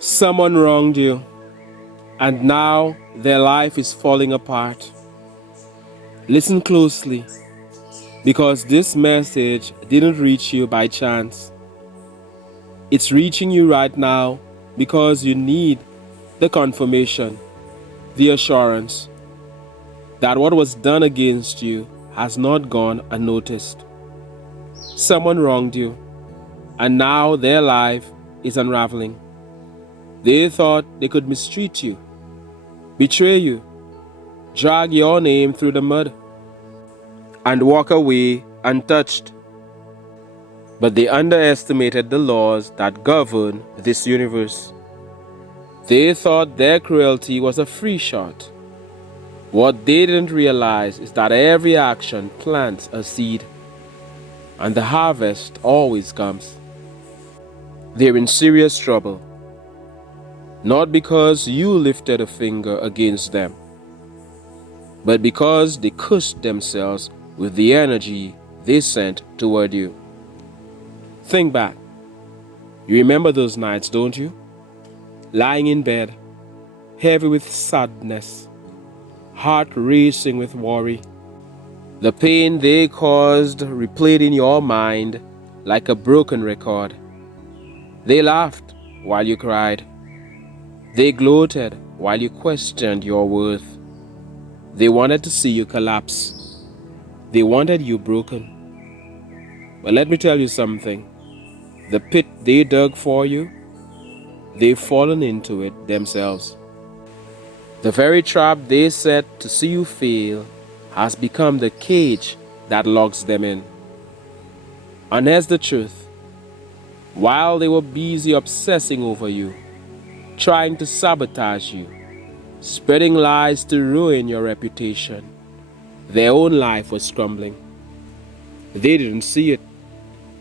Someone wronged you, and now their life is falling apart. Listen closely, because this message didn't reach you by chance. It's reaching you right now because you need the confirmation, the assurance that what was done against you has not gone unnoticed. Someone wronged you, and now their life is unraveling. They thought they could mistreat you, betray you, drag your name through the mud, and walk away untouched. But they underestimated the laws that govern this universe. They thought their cruelty was a free shot. What they didn't realize is that every action plants a seed, and the harvest always comes. They're in serious trouble, not because you lifted a finger against them, but because they cursed themselves with the energy they sent toward you. Think back. You remember those nights, don't you? Lying in bed, heavy with sadness, heart racing with worry. The pain they caused replayed in your mind like a broken record. They laughed while you cried. They gloated while you questioned your worth. They wanted to see you collapse. They wanted you broken. But let me tell you something. The pit they dug for you, they've fallen into it themselves. The very trap they set to see you fail has become the cage that locks them in. And here's the truth. While they were busy obsessing over you, trying to sabotage you, spreading lies to ruin your reputation, their own life was crumbling. They didn't see it,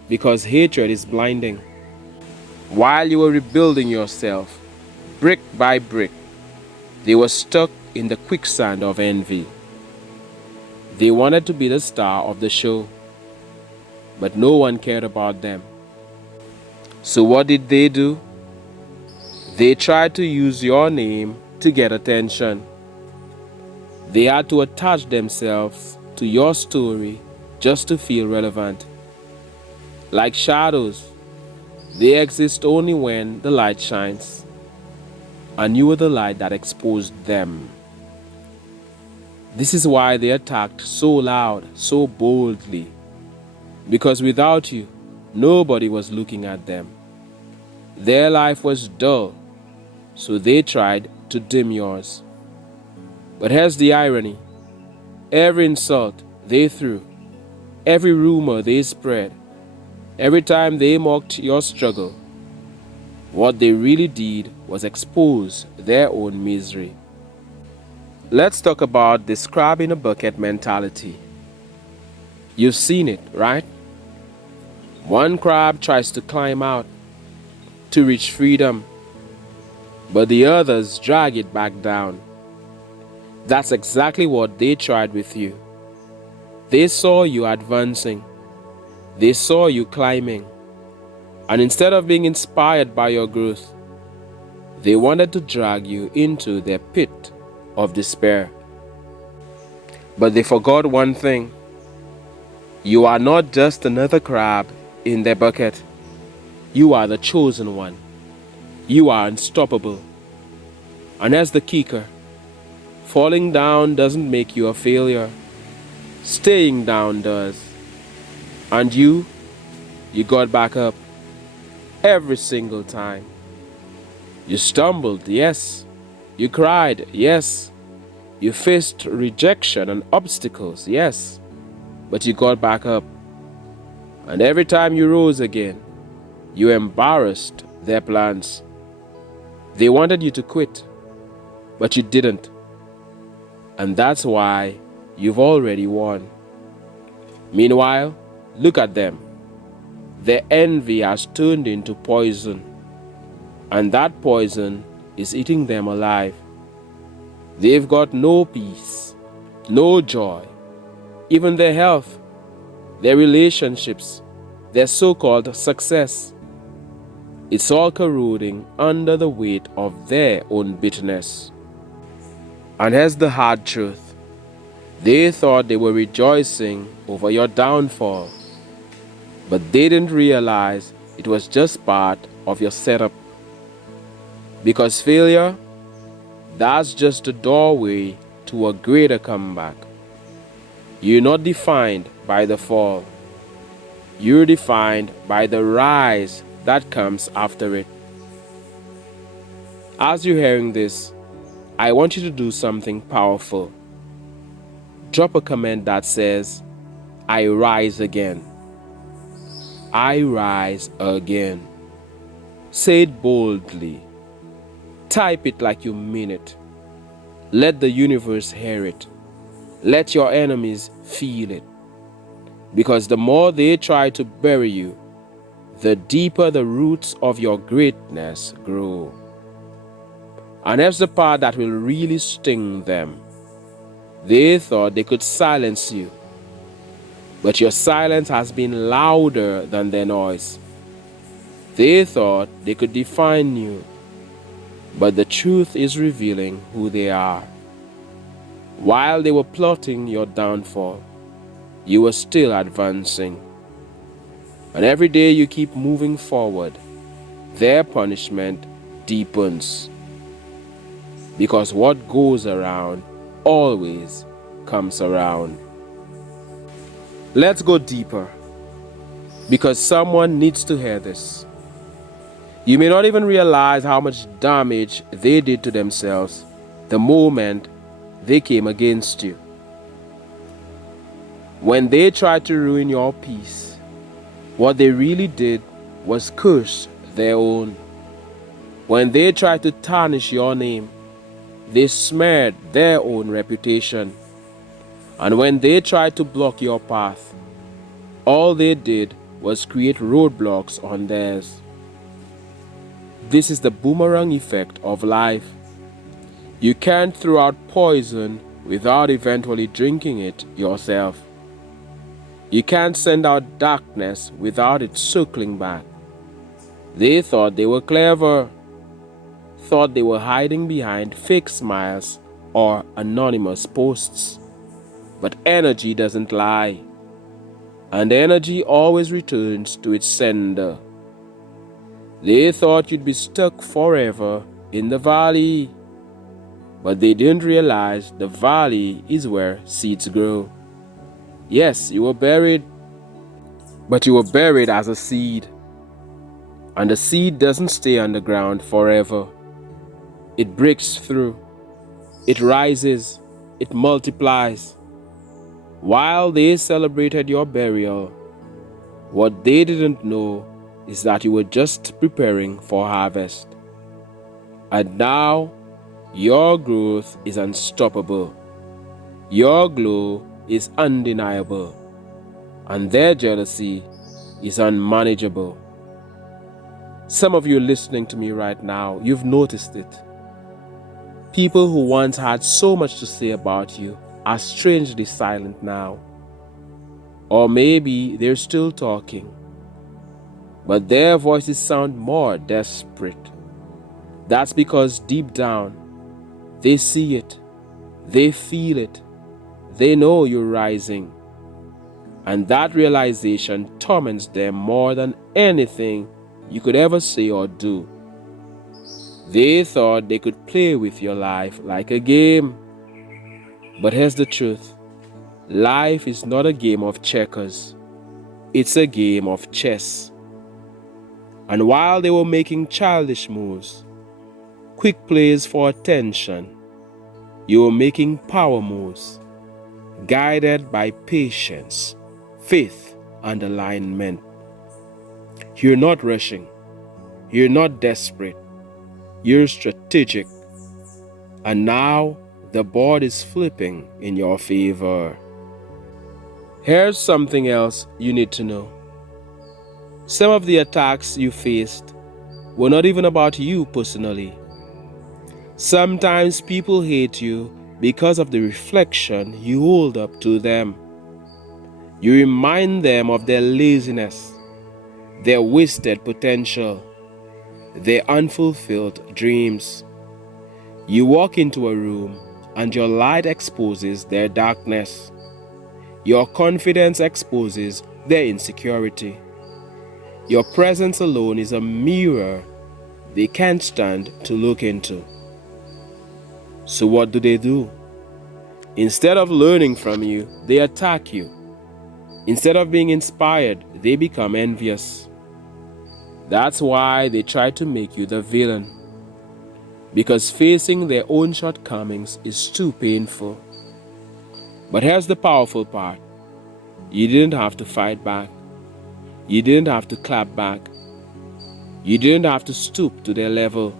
because hatred is blinding. While you were rebuilding yourself, brick by brick, they were stuck in the quicksand of envy. They wanted to be the star of the show, but no one cared about them. So what did they do? They tried to use your name to get attention. They had to attach themselves to your story just to feel relevant. Like shadows, they exist only when the light shines, and you were the light that exposed them. This is why they attacked so loud, so boldly, because without you, nobody was looking at them. Their life was dull, so they tried to dim yours. But here's the irony. Every insult they threw, every rumor they spread, every time they mocked your struggle, what they really did was expose their own misery. Let's talk about this crab in a bucket mentality. You've seen it, right? One crab tries to climb out to reach freedom, but the others drag it back down. That's exactly what they tried with you. They saw you advancing. They saw you climbing, and instead of being inspired by your growth, they wanted to drag you into their pit of despair. But they forgot one thing. You are not just another crab in their bucket. You are the chosen one. You are unstoppable. And as the kicker, falling down doesn't make you a failure. Staying down does. And you got back up every single time. You stumbled, yes. You cried, yes. You faced rejection and obstacles, yes. But you got back up. And every time you rose again, you embarrassed their plans. They wanted you to quit, but you didn't. And that's why you've already won. Meanwhile, look at them. Their envy has turned into poison, and that poison is eating them alive. They've got no peace, no joy, even their health, their relationships, their so-called success. It's all corroding under the weight of their own bitterness. And here's the hard truth. They thought they were rejoicing over your downfall, but they didn't realize it was just part of your setup. Because failure, that's just a doorway to a greater comeback. You're not defined by the fall. You're defined by the rise that comes after it. As you're hearing this, I want you to do something powerful. Drop a comment that says, I rise again. I rise again. Say it boldly. Type it like you mean it. Let the universe hear it. Let your enemies feel it. Because the more they try to bury you, the deeper the roots of your greatness grow. And that's the part that will really sting them. They thought they could silence you, but your silence has been louder than their noise. They thought they could define you, but the truth is revealing who they are. While they were plotting your downfall, you were still advancing. And every day you keep moving forward, their punishment deepens. Because what goes around always comes around. Let's go deeper, because someone needs to hear this. You may not even realize how much damage they did to themselves the moment they came against you. When they tried to ruin your peace, what they really did was curse their own. When they tried to tarnish your name, they smeared their own reputation. And when they tried to block your path, all they did was create roadblocks on theirs. This is the boomerang effect of life. You can't throw out poison without eventually drinking it yourself. You can't send out darkness without it circling back. They thought they were clever, thought they were hiding behind fake smiles or anonymous posts. But energy doesn't lie, and energy always returns to its sender. They thought you'd be stuck forever in the valley, but they didn't realize the valley is where seeds grow. Yes, you were buried, but you were buried as a seed, and the seed doesn't stay underground forever. It breaks through, it rises, it multiplies. While they celebrated your burial, what they didn't know is that you were just preparing for harvest. And now, your growth is unstoppable. Your glow is undeniable. And their jealousy is unmanageable. Some of you listening to me right now, you've noticed it. People who once had so much to say about you are strangely silent now. Or maybe they're still talking, but their voices sound more desperate. That's because deep down, they see it, they feel it, they know you're rising. And that realization torments them more than anything you could ever say or do. They thought they could play with your life like a game. But here's the truth. Life is not a game of checkers. It's a game of chess. And while they were making childish moves, quick plays for attention, you were making power moves, guided by patience, faith, and alignment. You're not rushing. You're not desperate. You're strategic. And now the board is flipping in your favor. Here's something else you need to know. Some of the attacks you faced were not even about you personally. Sometimes people hate you because of the reflection you hold up to them. You remind them of their laziness, their wasted potential, their unfulfilled dreams. You walk into a room and your light exposes their darkness. Your confidence exposes their insecurity. Your presence alone is a mirror they can't stand to look into. So what do? Instead of learning from you, they attack you. Instead of being inspired, they become envious. That's why they try to make you the villain. Because facing their own shortcomings is too painful. But here's the powerful part. You didn't have to fight back. You didn't have to clap back. You didn't have to stoop to their level.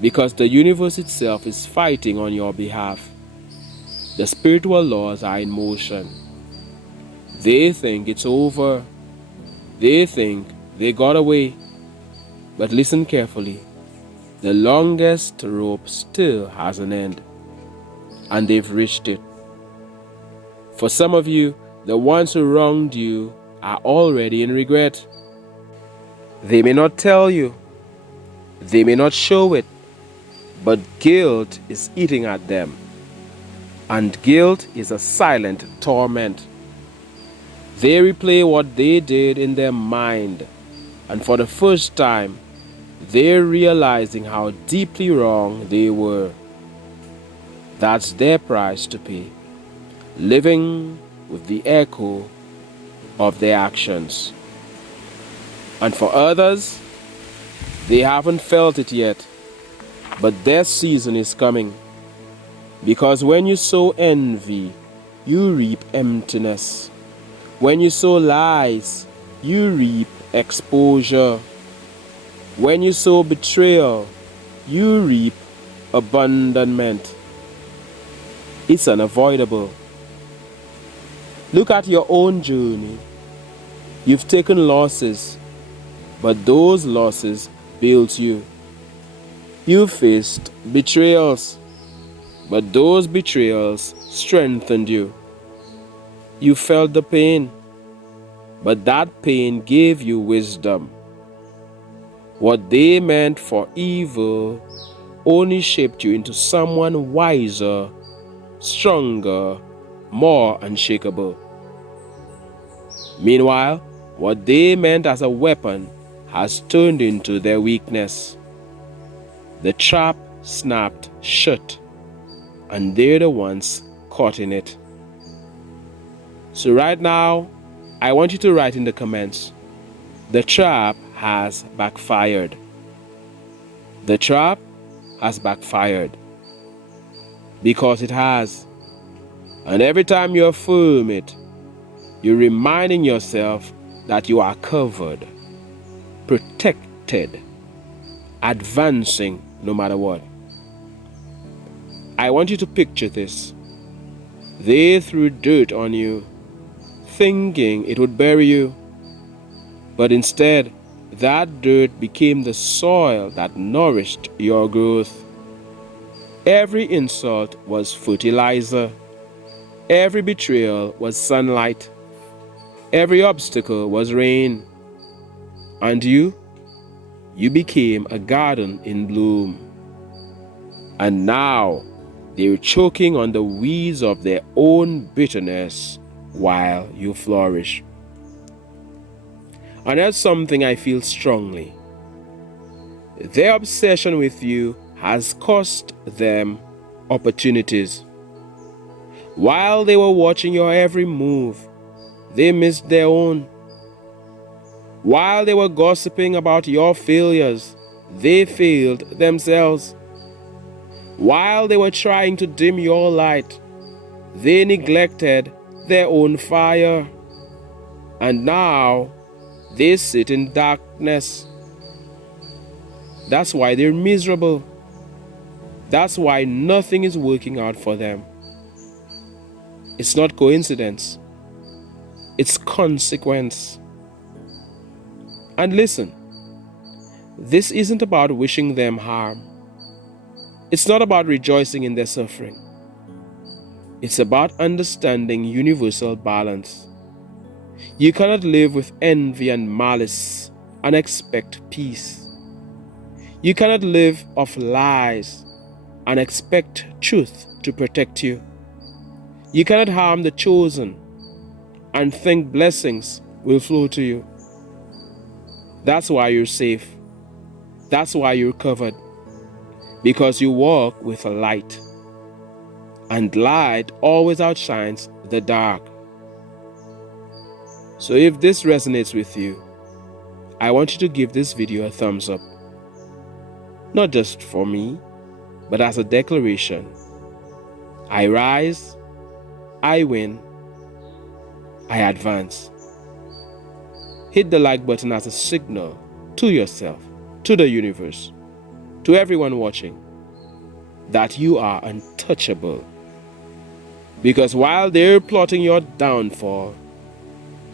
Because the universe itself is fighting on your behalf. The spiritual laws are in motion. They think it's over. They think they got away. But listen carefully. The longest rope still has an end. And they've reached it. For some of you, the ones who wronged you are already in regret. They may not tell you. They may not show it. But guilt is eating at them. And guilt is a silent torment. They replay what they did in their mind. And for the first time, they're realizing how deeply wrong they were. That's their price to pay. Living with the echo of their actions. And for others, they haven't felt it yet, but their season is coming. Because when you sow envy, you reap emptiness. When you sow lies, you reap exposure. When you sow betrayal, you reap abandonment. It's unavoidable. Look at your own journey. You've taken losses, but those losses built you. You faced betrayals, but those betrayals strengthened you. You felt the pain, but that pain gave you wisdom. What they meant for evil only shaped you into someone wiser, stronger, more unshakable. Meanwhile, what they meant as a weapon has turned into their weakness. The trap snapped shut, and they're the ones caught in it. So right now, I want you to write in the comments, the trap has backfired. The trap has backfired. Because it has. And every time you affirm it, you're reminding yourself that you are covered, protected, advancing no matter what. I want you to picture this. They threw dirt on you, thinking it would bury you. But instead, that dirt became the soil that nourished your growth. Every insult was fertilizer. Every betrayal was sunlight. Every obstacle was rain. And you became a garden in bloom. And now, they're choking on the weeds of their own bitterness while you flourish. And that's something I feel strongly. Their obsession with you has cost them opportunities. While they were watching your every move, they missed their own. While they were gossiping about your failures, they failed themselves. While they were trying to dim your light, they neglected their own fire. And now, they sit in darkness. That's why they're miserable. That's why nothing is working out for them. It's not coincidence. It's consequence. And listen, this isn't about wishing them harm. It's not about rejoicing in their suffering. It's about understanding universal balance. You cannot live with envy and malice and expect peace. You cannot live off lies and expect truth to protect you. You cannot harm the chosen and think blessings will flow to you. That's why you're safe. That's why you're covered. Because you walk with a light. And light always outshines the dark. So if this resonates with you, I want you to give this video a thumbs up. Not just for me, but as a declaration. I rise, I win, I advance. Hit the like button as a signal to yourself, to the universe, to everyone watching, that you are untouchable. Because while they're plotting your downfall,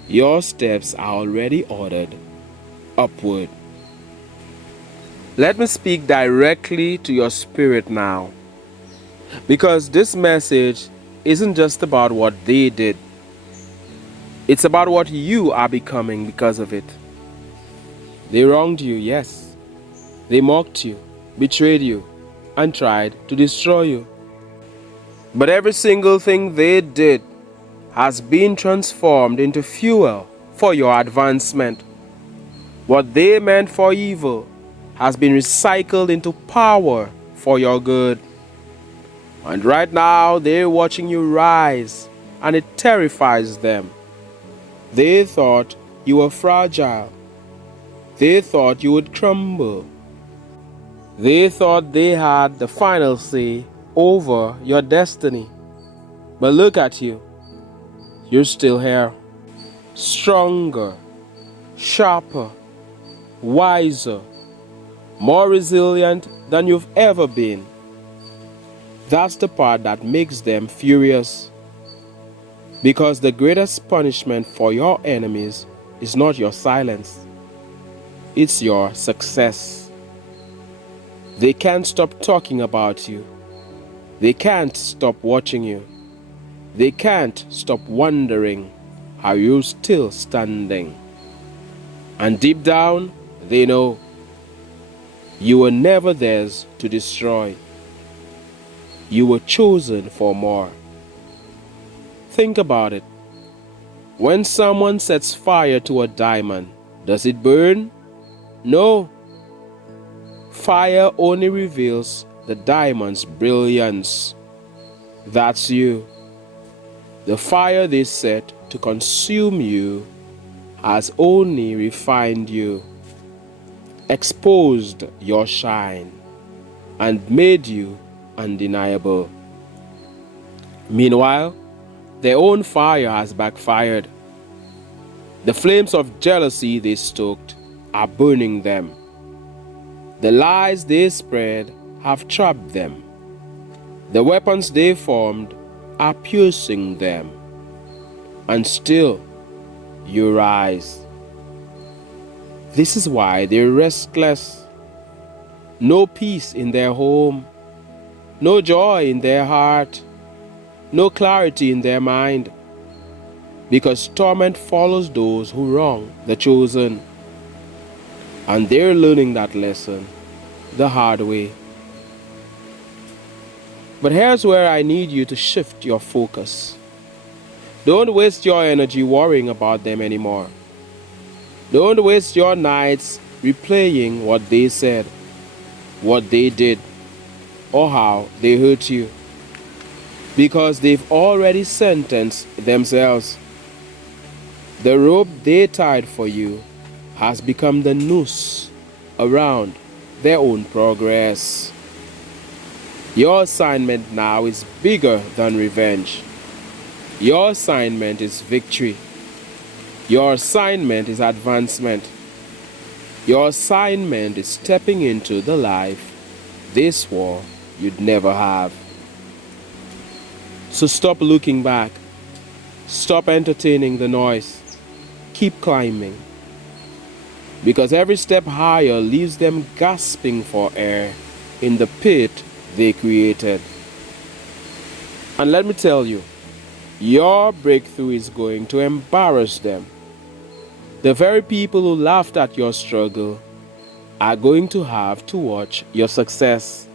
your steps are already ordered upward. Let me speak directly to your spirit now. Because this message isn't just about what they did. It's about what you are becoming because of it. They wronged you, yes. They mocked you, betrayed you, and tried to destroy you. But every single thing they did has been transformed into fuel for your advancement. What they meant for evil has been recycled into power for your good. And right now, they're watching you rise, and it terrifies them. They thought you were fragile. They thought you would crumble. They thought they had the final say over your destiny. But look at you. You're still here. Stronger, sharper, wiser, more resilient than you've ever been. That's the part that makes them furious. Because the greatest punishment for your enemies is not your silence. It's your success. They can't stop talking about you. They can't stop watching you. They can't stop wondering how you're still standing. And deep down, they know you were never theirs to destroy. You were chosen for more. Think about it. When someone sets fire to a diamond, does it burn? No. Fire only reveals the diamond's brilliance. That's you. The fire they set to consume you has only refined you, exposed your shine, and made you undeniable. Meanwhile, their own fire has backfired. The flames of jealousy they stoked are burning them. The lies they spread have trapped them. The weapons they formed are piercing them. And still, you rise. This is why they're restless. No peace in their home. No joy in their heart. No clarity in their mind. Because torment follows those who wrong the chosen. And they're learning that lesson the hard way. But here's where I need you to shift your focus. Don't waste your energy worrying about them anymore. Don't waste your nights replaying what they said, what they did, or how they hurt you. Because they've already sentenced themselves. The rope they tied for you has become the noose around their own progress. Your assignment now is bigger than revenge. Your assignment is victory. Your assignment is advancement. Your assignment is stepping into the life they swore you'd never have. So stop looking back. Stop entertaining the noise. Keep climbing. Because every step higher leaves them gasping for air in the pit they created. And let me tell you, your breakthrough is going to embarrass them. The very people who laughed at your struggle are going to have to watch your success.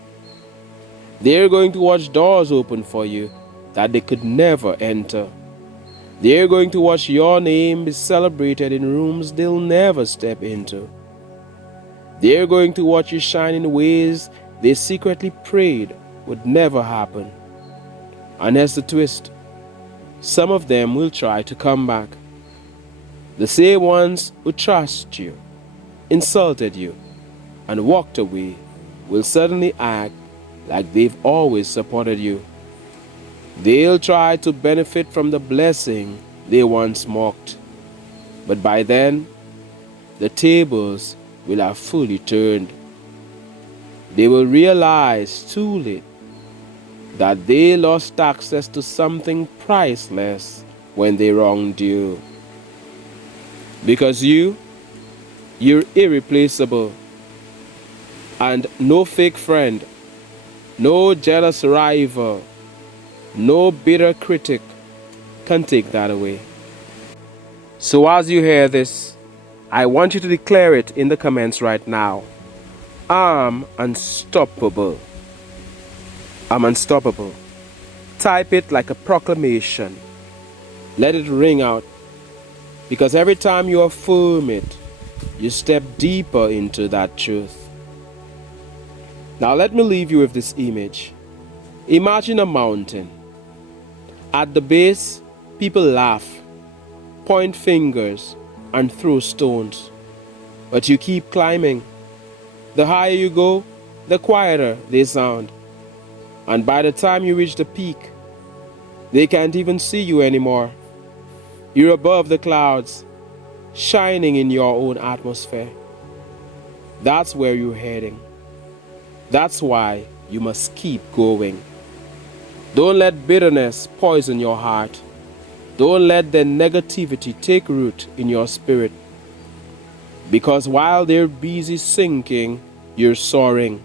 They're going to watch doors open for you that they could never enter. They're going to watch your name be celebrated in rooms they'll never step into. They're going to watch you shine in ways they secretly prayed would never happen. And here's the twist. Some of them will try to come back. The same ones who trusted you, insulted you, and walked away will suddenly act like they've always supported you. They'll try to benefit from the blessing they once mocked. But by then, the tables will have fully turned. They will realize too late that they lost access to something priceless when they wronged you. Because you're irreplaceable. And no fake friend, no jealous rival, no bitter critic can take that away. So as you hear this, I want you to declare it in the comments right now. I'm unstoppable. I'm unstoppable. Type it like a proclamation. Let it ring out. Because every time you affirm it, you step deeper into that truth. Now let me leave you with this image. Imagine a mountain. At the base, people laugh, point fingers, and throw stones. But you keep climbing. The higher you go, the quieter they sound. And by the time you reach the peak, they can't even see you anymore. You're above the clouds, shining in your own atmosphere. That's where you're heading. That's why you must keep going. Don't let bitterness poison your heart. Don't let the negativity take root in your spirit. Because while they're busy sinking, you're soaring.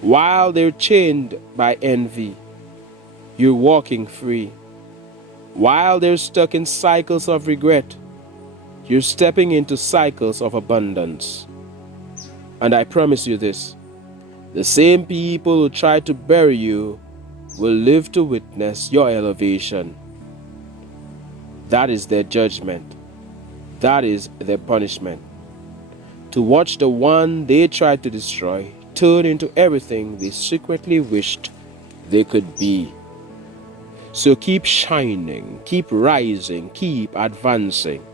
While they're chained by envy, you're walking free. While they're stuck in cycles of regret, you're stepping into cycles of abundance. And I promise you this, the same people who try to bury you will live to witness your elevation. That is their judgment. That is their punishment. To watch the one they tried to destroy turn into everything they secretly wished they could be. So keep shining, keep rising, keep advancing.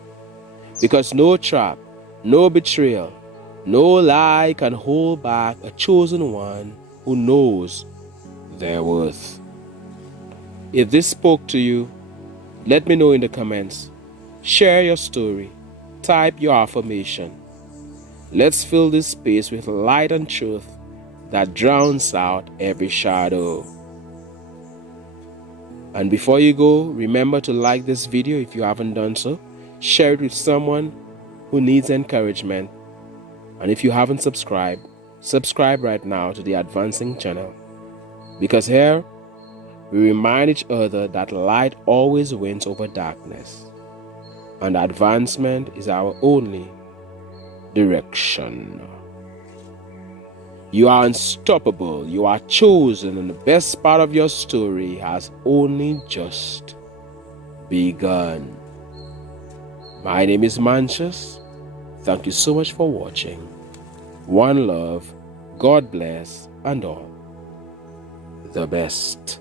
Because no trap, no betrayal, no lie can hold back a chosen one who knows their worth. If this spoke to you, let me know in the comments. Share your story. Type your affirmation. Let's fill this space with light and truth that drowns out every shadow. And before you go, remember to like this video if you haven't done so. Share it with someone who needs encouragement. And if you haven't subscribed, subscribe right now to the Advancing channel. Because here, we remind each other that light always wins over darkness. And advancement is our only direction. You are unstoppable, you are chosen, and the best part of your story has only just begun. My name is Mantius. Thank you so much for watching. One love, God bless, and all the best.